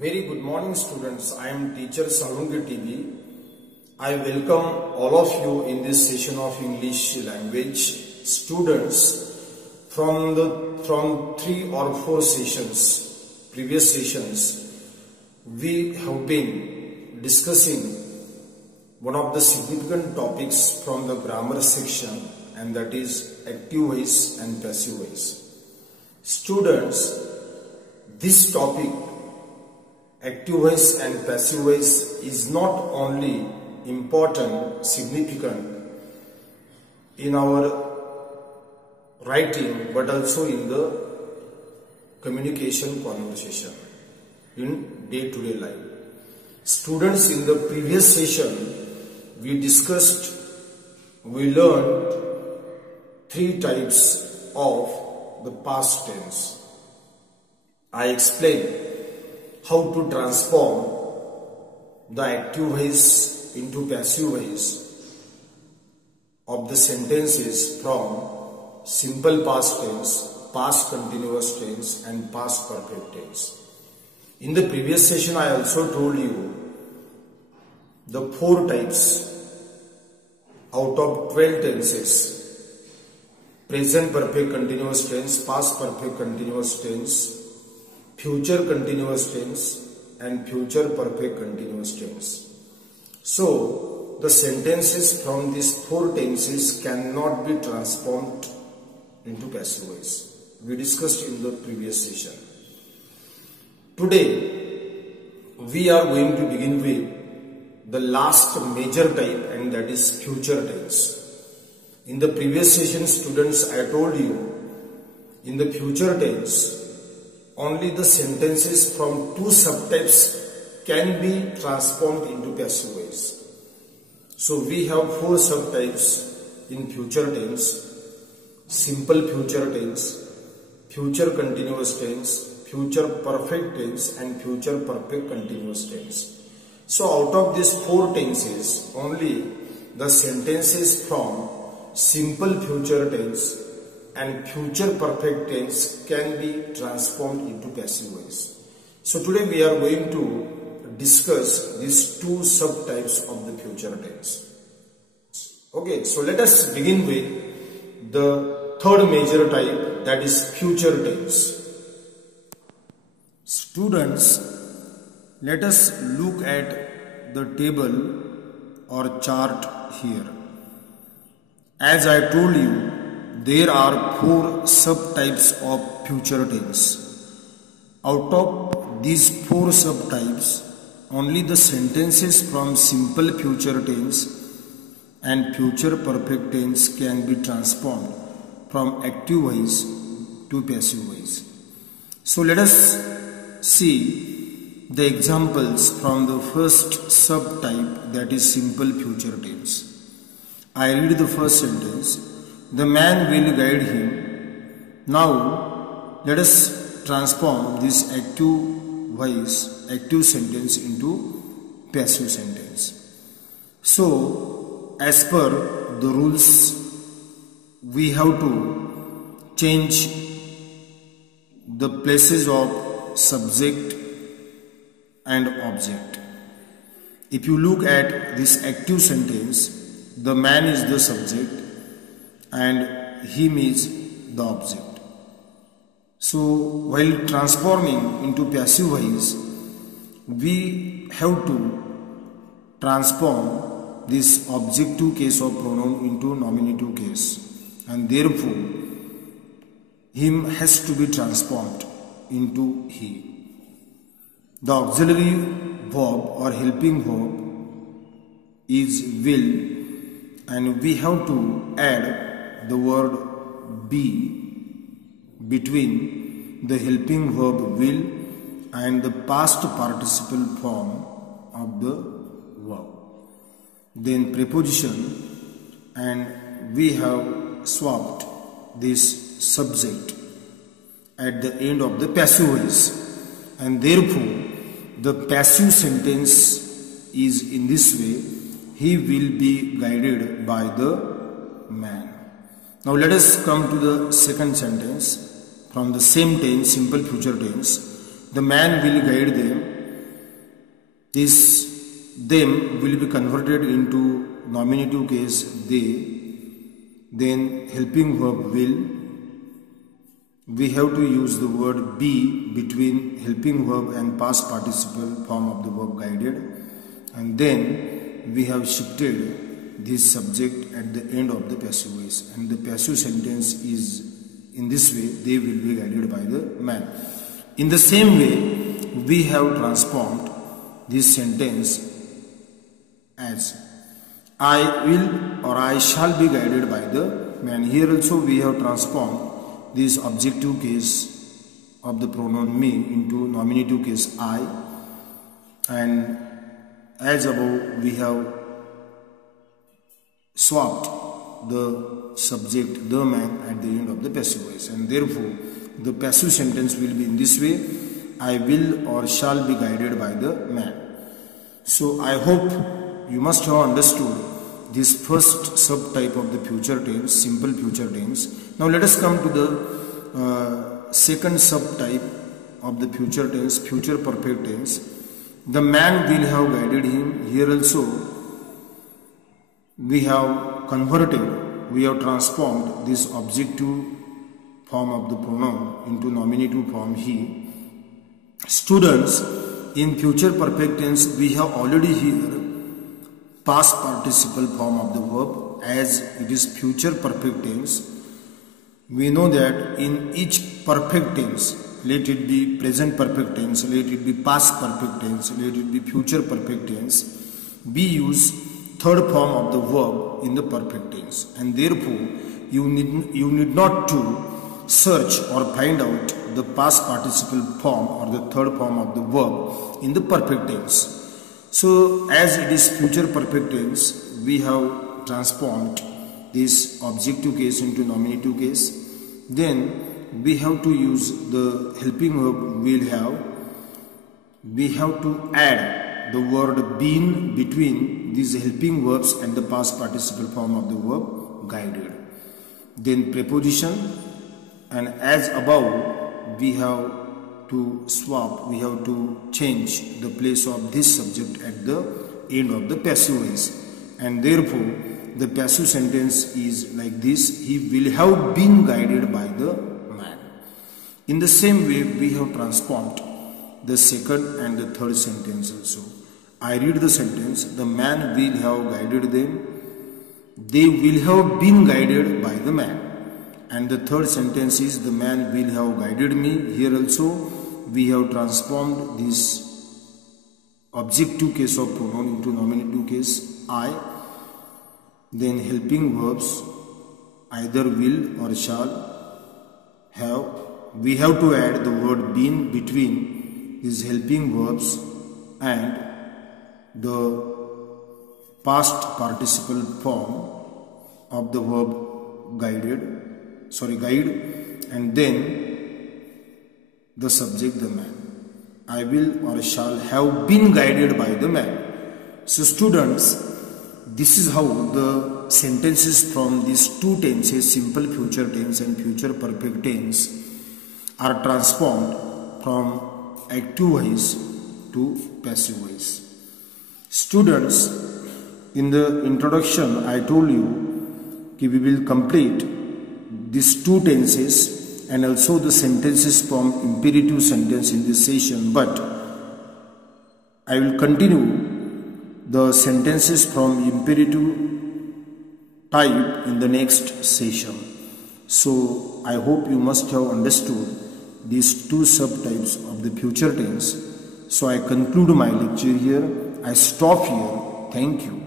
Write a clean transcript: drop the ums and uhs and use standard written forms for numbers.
Very good morning students. I am teacher Salungi TV. I welcome all of you in this session of English language. Students, from 3 or 4 sessions, previous sessions, we have been discussing one of the significant topics from the grammar section, and that is active voice and passive voice. Students, this topic, active voice and passive voice, is not only important, significant in our writing, but also in the communication conversation in day-to-day life. Students, in the previous session, we learned 3 types of the past tense. I explained how to transform the active voice into passive voice of the sentences from simple past tense, past continuous tense and past perfect tense. In the previous session, I also told you the 4 types out of 12 tenses: present perfect continuous tense, past perfect continuous tense, future continuous tense and future perfect continuous tense. So, the sentences from these 4 tenses cannot be transformed into passive voice. We discussed in the previous session. Today, we are going to begin with the last major type, and that is future tense. In the previous session, students, I told you, in the future tense, only the sentences from 2 subtypes can be transformed into passive voice. So we have 4 subtypes in future tense: simple future tense, future continuous tense, future perfect tense and future perfect continuous tense. So out of these 4 tenses, only the sentences from simple future tense and future perfect tense can be transformed into passive voice. So today we are going to discuss these 2 subtypes of the future tense. Okay, so let us begin with the 3rd major type, that is future tense. Students, let us look at the table or chart here. As I told you, there are 4 subtypes of future tense. Out of these 4 subtypes, only the sentences from simple future tense and future perfect tense can be transformed from active voice to passive voice. So let us see the examples from the first subtype, that is simple future tense. I read the first sentence: the man will guide him. Now let us transform this active voice, active sentence into passive sentence. So as per the rules, we have to change the places of subject and object. If you look at this active sentence, the man is the subject and him is the object. So while transforming into passive voice, we have to transform this objective case of pronoun into nominative case, and therefore him has to be transformed into he. The auxiliary verb or helping verb is will, and we have to add the word be between the helping verb will and the past participle form of the verb. Then preposition, and we have swapped this subject at the end of the passive voice, and therefore the passive sentence is in this way: he will be guided by the man. Now let us come to the second sentence from the same tense, simple future tense. The man will guide them. them will be converted into nominative case they. Then helping verb will. We have to use the word be between helping verb and past participle form of the verb guided. And then we have shifted this subject at the end of the passive voice. And the passive sentence is in this way, they will be guided by the man. In the same way, we have transformed this sentence as I will or I shall be guided by the man. Here also we have transformed this objective case of the pronoun me into nominative case I, and as above we have swapped the subject the man at the end of the passive voice, and therefore the passive sentence will be in this way, I will or shall be guided by the man. So I hope you must have understood this first subtype of the future tense, simple future tense. Now let us come to the second subtype of the future tense, future perfect tense. The man will have guided him. Here also we have converted, we have transformed this objective form of the pronoun into nominative form he. Students, in future perfect tense we have already here past participle form of the verb, as it is future perfect tense. We know that in each perfect tense, let it be present perfect tense, let it be past perfect tense, let it be future perfect tense, we use third form of the verb in the perfect tense, and therefore you need not to search or find out the past participle form or the third form of the verb in the perfect tense. So as it is future perfect tense, we have transformed this objective case into nominative case. Then we have to use the helping verb will have. We have to add the word been between these helping verbs and the past participle form of the verb guided. Then preposition, and as above we have to swap, we have to change the place of this subject at the end of the passive voice, and therefore the passive sentence is like this, he will have been guided by the man. In the same way we have transformed the second and the third sentence also. I read the sentence, the man will have guided them, they will have been guided by the man. And the third sentence is, the man will have guided me. Here also we have transformed this objective case of pronoun into nominative case I. Then helping verbs either will or shall have. We have to add the word been between these helping verbs and the past participle form of the verb guide, and then the subject the man. I will or shall have been guided by the man. So students, this is how the sentences from these two tenses, simple future tense and future perfect tense, are transformed from active voice to passive voice. Students, in the introduction I told you that we will complete these two tenses and also the sentences from imperative sentence in this session, but I will continue the sentences from imperative type in the next session. So I hope you must have understood these two subtypes of the future tense. So I conclude my lecture here. I stop here. Thank you.